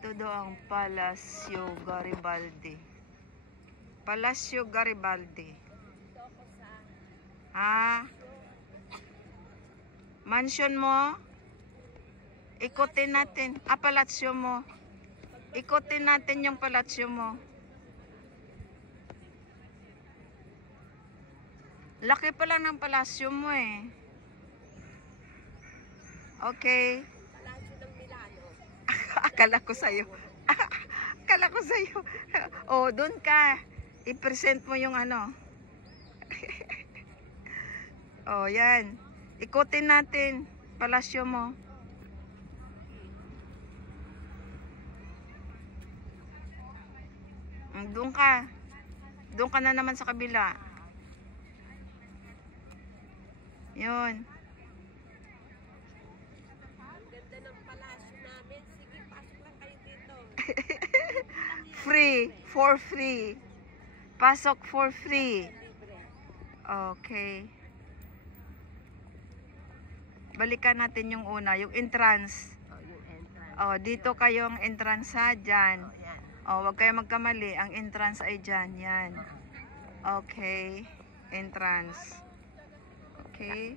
Ito daw ang Palacio Garibaldi. Palacio Garibaldi. Ah, mansion mo? Ikutin natin. Ah, palasyo mo. Ikutin natin yung palasyo mo. Laki pala ng palasyo mo eh. Okay. Palasyo ng Milano. Akala ko sa'yo. Akala ko sa'yo. Oh, doon ka. I-present mo yung ano. Oh, yan. Ikutin natin. Palasyo mo. Doon ka. Doon ka na naman sa kabila. Yun. Ang ganda ng palasyo namin. Sige, pasok lang kayo dito. Free. For free. Pasok for free. Libre. Okay. Balikan natin yung una, yung entrance. Oh, yung entrance. Oh, dito kayong entrance ha, dyan. Oh, yan. Oh, wag kayo magkamali. Ang entrance ay dyan. Yan. Okay. Entrance. Okay.